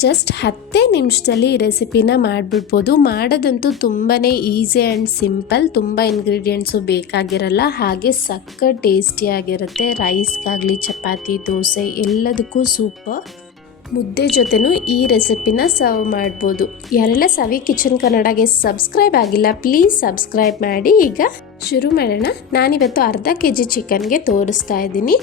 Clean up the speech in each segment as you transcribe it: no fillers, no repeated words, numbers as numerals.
Just 10 ನಿಮಿಷದಲ್ಲಿ ಈ ರೆಸಿಪಿನ ಮಾಡಿಬಿಡ್ಬೋದು. ಮಾಡೋದಂತೂ ತುಂಬಾ ಈಸಿ ಆ್ಯಂಡ್ ಸಿಂಪಲ್. ತುಂಬ ಇಂಗ್ರೀಡಿಯೆಂಟ್ಸು ಬೇಕಾಗಿರಲ್ಲ, ಹಾಗೆ ಸಕ್ಕ ಟೇಸ್ಟಿಯಾಗಿರುತ್ತೆ. ರೈಸ್ಗಾಗಲಿ, ಚಪಾತಿ, ದೋಸೆ ಎಲ್ಲದಕ್ಕೂ ಸೂಪರ್. ಮುದ್ದೆ ಜೊತೆನೂ ಈ ರೆಸಿಪಿನ ಸರ್ವ್ ಮಾಡ್ಬೋದು. ಯಾರೆಲ್ಲ ಸವಿ ಕಿಚನ್ ಕನ್ನಡಗೆ ಸಬ್ಸ್ಕ್ರೈಬ್ ಆಗಿಲ್ಲ, ಪ್ಲೀಸ್ ಸಬ್ಸ್ಕ್ರೈಬ್ ಮಾಡಿ. ಈಗ ಶುರು ಮಾಡೋಣ. ನಾನಿವತ್ತು ಅರ್ಧ kg ಚಿಕನ್ಗೆ ತೋರಿಸ್ತಾ ಇದ್ದೀನಿ.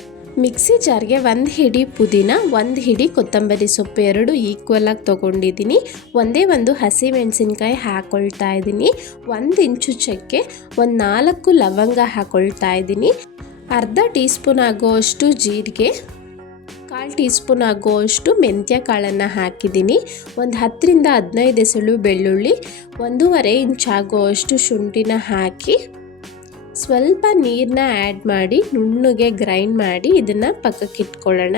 ಮಿಕ್ಸಿ ಜಾರ್ಗೆ 1 ಹಿಡಿ ಪುದೀನ, 1 ಹಿಡಿ ಕೊತ್ತಂಬರಿ ಸೊಪ್ಪು, 2 ಈಕ್ವಲ್ ಆಗಿ ತೊಗೊಂಡಿದ್ದೀನಿ. ಒಂದೇ ಒಂದು ಹಸಿಮೆಣಸಿನ್ಕಾಯಿ ಹಾಕ್ಕೊಳ್ತಾ ಇದ್ದೀನಿ. 1 ಇಂಚು ಚಕ್ಕೆ, 4 ಲವಂಗ ಹಾಕ್ಕೊಳ್ತಾ ಇದ್ದೀನಿ. ಅರ್ಧ ಟೀ ಸ್ಪೂನ್ ಆಗುವಷ್ಟು ಜೀರಿಗೆ, 1/4 ಟೀ ಸ್ಪೂನ್ ಆಗುವಷ್ಟು ಮೆಂತ್ಯ ಕಾಳನ್ನು ಹಾಕಿದ್ದೀನಿ. 10 ರಿಂದ 15 ಎಸಳು ಬೆಳ್ಳುಳ್ಳಿ, 1.5 ಇಂಚ್ ಆಗುವಷ್ಟು ಶುಂಠಿನ ಹಾಕಿ ಸ್ವಲ್ಪ ನೀರನ್ನ ಆ್ಯಡ್ ಮಾಡಿ ನುಣ್ಣಗೆ ಗ್ರೈಂಡ್ ಮಾಡಿ ಇದನ್ನು ಪಕ್ಕಕ್ಕೆ ಇಟ್ಕೊಳ್ಳೋಣ.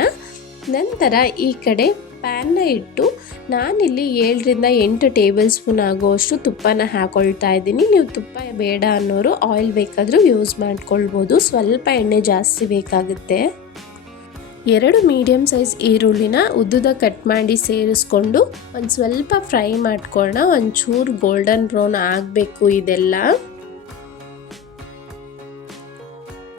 ನಂತರ ಈ ಕಡೆ ಪ್ಯಾನ್ನ ಇಟ್ಟು ನಾನಿಲ್ಲಿ 7 ರಿಂದ 8 ಟೇಬಲ್ ಸ್ಪೂನ್ ಆಗುವಷ್ಟು ತುಪ್ಪನ ಹಾಕ್ಕೊಳ್ತಾ ಇದ್ದೀನಿ. ನೀವು ತುಪ್ಪ ಬೇಡ ಅನ್ನೋರು ಆಯಿಲ್ ಬೇಕಾದರೂ ಯೂಸ್ ಮಾಡ್ಕೊಳ್ಬೋದು. ಸ್ವಲ್ಪ ಎಣ್ಣೆ ಜಾಸ್ತಿ ಬೇಕಾಗುತ್ತೆ. 2 ಮೀಡಿಯಮ್ ಸೈಜ್ ಈರುಳ್ಳಿನ ಉದ್ದುದ ಕಟ್ ಮಾಡಿ ಸೇರಿಸ್ಕೊಂಡು ಒಂದು ಸ್ವಲ್ಪ ಫ್ರೈ ಮಾಡ್ಕೊಳ್ಳೋಣ. ಒಂಚೂರು ಗೋಲ್ಡನ್ ಬ್ರೌನ್ ಆಗಬೇಕು ಇದೆಲ್ಲ.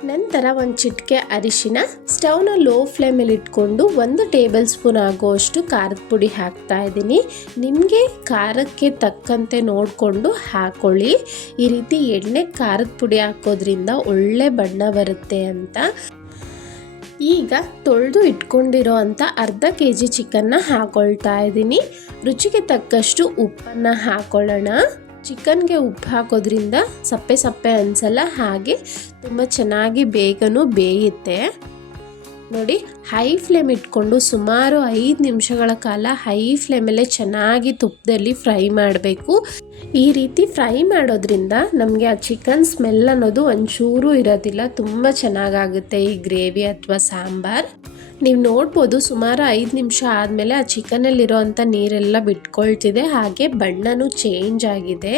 ನಂತರ ಒಂದು ಚಿಟಿಕೆ ಅರಿಶಿನ, ಸ್ಟವ್ನ ಲೋ ಫ್ಲೇಮಲ್ಲಿ ಇಟ್ಕೊಂಡು 1 ಟೇಬಲ್ ಸ್ಪೂನ್ ಆಗುವಷ್ಟು ಖಾರದ ಪುಡಿ ಹಾಕ್ತಾ ಇದ್ದೀನಿ. ನಿಮಗೆ ಖಾರಕ್ಕೆ ತಕ್ಕಂತೆ ನೋಡಿಕೊಂಡು ಹಾಕ್ಕೊಳ್ಳಿ. ಈ ರೀತಿ ಎಣ್ಣೆ ಖಾರದ ಪುಡಿ ಹಾಕೋದ್ರಿಂದ ಒಳ್ಳೆ ಬಣ್ಣ ಬರುತ್ತೆ ಅಂತ. ಈಗ ತೊಳೆದು ಇಟ್ಕೊಂಡಿರೋ ಅಂಥ ಅರ್ಧ kg ಚಿಕನ್ನ ಹಾಕ್ಕೊಳ್ತಾ ಇದ್ದೀನಿ. ರುಚಿಗೆ ತಕ್ಕಷ್ಟು ಉಪ್ಪನ್ನು ಹಾಕ್ಕೊಳ್ಳೋಣ. ಚಿಕನ್ಗೆ ಉಪ್ಪು ಹಾಕೋದ್ರಿಂದ ಸಪ್ಪೆ ಸಪ್ಪೆ ಅನಿಸಲ್ಲ, ಹಾಗೆ ತುಂಬ ಚೆನ್ನಾಗಿ ಬೇಗನೂ ಬೇಯುತ್ತೆ. ನೋಡಿ, ಹೈ ಫ್ಲೇಮ್ ಇಟ್ಕೊಂಡು ಸುಮಾರು 5 ನಿಮಿಷಗಳ ಕಾಲ ಹೈ ಫ್ಲೇಮಲ್ಲೇ ಚೆನ್ನಾಗಿ ತುಪ್ಪದಲ್ಲಿ ಫ್ರೈ ಮಾಡಬೇಕು. ಈ ರೀತಿ ಫ್ರೈ ಮಾಡೋದ್ರಿಂದ ನಮಗೆ ಆ ಚಿಕನ್ ಸ್ಮೆಲ್ ಅನ್ನೋದು ಒಂಚೂರು ಇರೋದಿಲ್ಲ. ತುಂಬ ಚೆನ್ನಾಗಾಗುತ್ತೆ ಈ ಗ್ರೇವಿ ಅಥವಾ ಸಾಂಬಾರ್. ನೀವು ನೋಡ್ಬೋದು, ಸುಮಾರು 5 ನಿಮಿಷ ಆದಮೇಲೆ ಆ ಚಿಕನಲ್ಲಿರೋ ಅಂಥ ನೀರೆಲ್ಲ ಬಿಟ್ಕೊಳ್ತಿದೆ, ಹಾಗೆ ಬಣ್ಣನೂ ಚೇಂಜ್ ಆಗಿದೆ.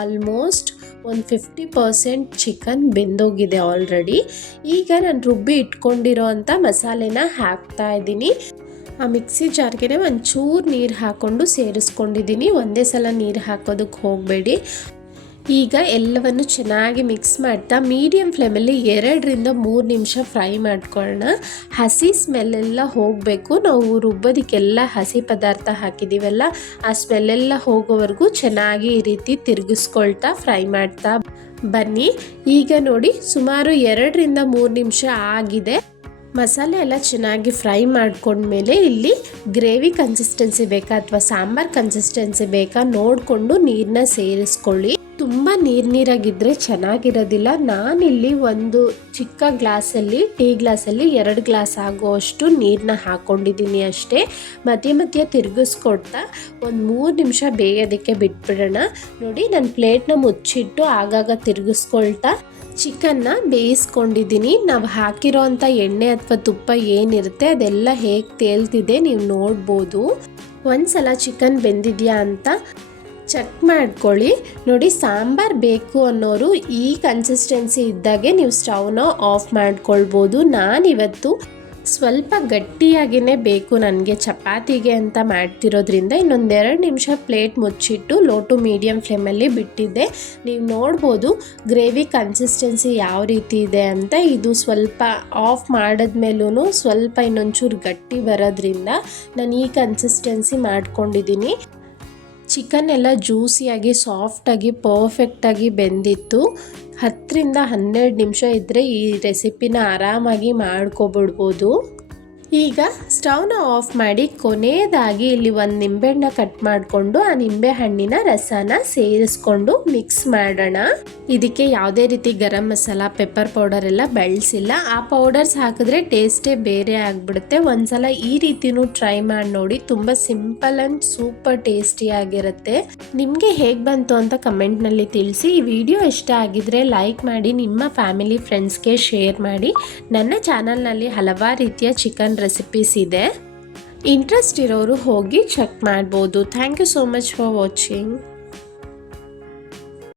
ಆಲ್ಮೋಸ್ಟ್ ಒಂದು 50% ಚಿಕನ್ ಬೆಂದೋಗಿದೆ ಆಲ್ರೆಡಿ. ಈಗ ನಾನು ರುಬ್ಬಿ ಇಟ್ಕೊಂಡಿರೋ ಅಂಥ ಮಸಾಲೆನ ಹಾಕ್ತಾ ಇದ್ದೀನಿ. ಆ ಮಿಕ್ಸಿ ಜಾರ್ಗೆ ಒಂಚೂರು ನೀರು ಹಾಕ್ಕೊಂಡು ಸೇರಿಸ್ಕೊಂಡಿದ್ದೀನಿ. ಒಂದೇ ಸಲ ನೀರು ಹಾಕೋದಕ್ಕೆ ಹೋಗಬೇಡಿ. ಈಗ ಎಲ್ಲವನ್ನು ಚೆನ್ನಾಗಿ ಮಿಕ್ಸ್ ಮಾಡ್ತಾ ಮೀಡಿಯಮ್ ಫ್ಲೇಮಲ್ಲಿ 2 ರಿಂದ 3 ನಿಮಿಷ ಫ್ರೈ ಮಾಡ್ಕೊಳ್ಳೋಣ. ಹಸಿ ಸ್ಮೆಲ್ಲೆಲ್ಲ ಹೋಗಬೇಕು. ನಾವು ರುಬ್ಬೋದಕ್ಕೆಲ್ಲ ಹಸಿ ಪದಾರ್ಥ ಹಾಕಿದ್ದೀವಲ್ಲ, ಆ ಸ್ಮೆಲ್ಲೆಲ್ಲ ಹೋಗೋವರೆಗೂ ಚೆನ್ನಾಗಿ ಈ ರೀತಿ ತಿರುಗಿಸ್ಕೊಳ್ತಾ ಫ್ರೈ ಮಾಡ್ತಾ ಬನ್ನಿ. ಈಗ ನೋಡಿ, ಸುಮಾರು 2 ರಿಂದ 3 ನಿಮಿಷ ಆಗಿದೆ. ಮಸಾಲೆ ಎಲ್ಲ ಚೆನ್ನಾಗಿ ಫ್ರೈ ಮಾಡ್ಕೊಂಡ್ಮೇಲೆ ಇಲ್ಲಿ ಗ್ರೇವಿ ಕನ್ಸಿಸ್ಟೆನ್ಸಿ ಬೇಕಾ ಅಥವಾ ಸಾಂಬಾರ್ ಕನ್ಸಿಸ್ಟೆನ್ಸಿ ಬೇಕಾ ನೋಡಿಕೊಂಡು ನೀರನ್ನ ಸೇರಿಸ್ಕೊಳ್ಳಿ. ತುಂಬ ನೀರಾಗಿದ್ದರೆ ಚೆನ್ನಾಗಿರೋದಿಲ್ಲ. ನಾನಿಲ್ಲಿ ಒಂದು ಚಿಕ್ಕ ಗ್ಲಾಸಲ್ಲಿ, ಟೀ ಗ್ಲಾಸಲ್ಲಿ 2 ಗ್ಲಾಸ್ ಆಗುವಷ್ಟು ನೀರನ್ನ ಹಾಕ್ಕೊಂಡಿದ್ದೀನಿ ಅಷ್ಟೇ. ಮಧ್ಯೆ ತಿರುಗಿಸ್ಕೊಡ್ತಾ ಒಂದು 3 ನಿಮಿಷ ಬೇಯೋದಕ್ಕೆ ಬಿಟ್ಬಿಡೋಣ. ನೋಡಿ, ನಾನು ಪ್ಲೇಟ್ನ ಮುಚ್ಚಿಟ್ಟು ಆಗಾಗ ತಿರುಗಿಸ್ಕೊಳ್ತಾ ಚಿಕನ್ನ ಬೇಯಿಸ್ಕೊಂಡಿದ್ದೀನಿ. ನಾವು ಹಾಕಿರೋ ಅಂಥ ಎಣ್ಣೆ ಅಥವಾ ತುಪ್ಪ ಏನಿರುತ್ತೆ ಅದೆಲ್ಲ ಹೇಗೆ ತೇಲ್ತಿದೆ ನೀವು ನೋಡ್ಬೋದು. ಒಂದ್ಸಲ ಚಿಕನ್ ಬೆಂದಿದೆಯಾ ಅಂತ ಚೆಕ್ ಮಾಡ್ಕೊಳ್ಳಿ. ನೋಡಿ, ಸಾಂಬಾರ್ ಬೇಕು ಅನ್ನೋರು ಈ ಕನ್ಸಿಸ್ಟೆನ್ಸಿ ಇದ್ದಾಗೆ ನೀವು ಸ್ಟವ್ನ ಆಫ್ ಮಾಡ್ಕೊಳ್ಬೋದು. ನಾನಿವತ್ತು ಸ್ವಲ್ಪ ಗಟ್ಟಿಯಾಗಿಯೇ ಬೇಕು ನನಗೆ, ಚಪಾತಿಗೆ ಅಂತ ಮಾಡ್ತಿರೋದ್ರಿಂದ ಇನ್ನೊಂದು 2 ನಿಮಿಷ ಪ್ಲೇಟ್ ಮುಚ್ಚಿಟ್ಟು ಲೋ ಟು ಮೀಡಿಯಮ್ ಫ್ಲೇಮಲ್ಲಿ ಬಿಟ್ಟಿದ್ದೆ. ನೀವು ನೋಡ್ಬೋದು ಗ್ರೇವಿ ಕನ್ಸಿಸ್ಟೆನ್ಸಿ ಯಾವ ರೀತಿ ಇದೆ ಅಂತ. ಇದು ಸ್ವಲ್ಪ ಆಫ್ ಮಾಡಿದ್ಮೇಲೂ ಸ್ವಲ್ಪ ಇನ್ನೊಂಚೂರು ಗಟ್ಟಿ ಬರೋದ್ರಿಂದ ನಾನು ಈ ಕನ್ಸಿಸ್ಟೆನ್ಸಿ ಮಾಡ್ಕೊಂಡಿದ್ದೀನಿ. ಚಿಕನ್ ಎಲ್ಲ ಜ್ಯೂಸಿಯಾಗಿ, ಸಾಫ್ಟಾಗಿ, ಪರ್ಫೆಕ್ಟಾಗಿ ಬೆಂದಿತ್ತು. 10 ರಿಂದ 12 ನಿಮಿಷ ಇದ್ದರೆ ಈ ರೆಸಿಪಿನ ಆರಾಮಾಗಿ ಮಾಡ್ಕೊಬಿಡ್ಬೋದು. ಈಗ ಸ್ಟವ್ನ ಆಫ್ ಮಾಡಿ ಕೊನೆಯದಾಗಿ ಇಲ್ಲಿ 1 ನಿಂಬೆಹಣ್ಣ ಕಟ್ ಮಾಡಿಕೊಂಡು ಆ ನಿಂಬೆ ಹಣ್ಣಿನ ರಸನ ಸೇರಿಸ್ಕೊಂಡು ಮಿಕ್ಸ್ ಮಾಡೋಣ. ಇದಕ್ಕೆ ಯಾವುದೇ ರೀತಿ ಗರಂ ಮಸಾಲ, ಪೆಪ್ಪರ್ ಪೌಡರ್ ಎಲ್ಲ ಬಳಸಿಲ್ಲ. ಆ ಪೌಡರ್ಸ್ ಹಾಕಿದ್ರೆ ಟೇಸ್ಟೇ ಬೇರೆ ಆಗಿಬಿಡುತ್ತೆ. ಒಂದ್ಸಲ ಈ ರೀತಿನೂ ಟ್ರೈ ಮಾಡಿ ನೋಡಿ. ತುಂಬ ಸಿಂಪಲ್ ಆ್ಯಂಡ್ ಸೂಪರ್ ಟೇಸ್ಟಿಯಾಗಿರುತ್ತೆ. ನಿಮಗೆ ಹೇಗೆ ಬಂತು ಅಂತ ಕಮೆಂಟ್ನಲ್ಲಿ ತಿಳಿಸಿ. ಈ ವಿಡಿಯೋ ಇಷ್ಟ ಆಗಿದ್ರೆ ಲೈಕ್ ಮಾಡಿ, ನಿಮ್ಮ ಫ್ಯಾಮಿಲಿ ಫ್ರೆಂಡ್ಸ್ಗೆ ಶೇರ್ ಮಾಡಿ. ನನ್ನ ಚಾನಲ್ನಲ್ಲಿ ಹಲವಾರು ರೀತಿಯ ಚಿಕನ್ ರೆಸಿಪೀಸ್ ಇದೆ. ಇಂಟ್ರೆಸ್ಟ್ ಇರೋರು ಹೋಗಿ ಚೆಕ್ ಮಾಡ್ಬೋದು. Thank you so much for watching.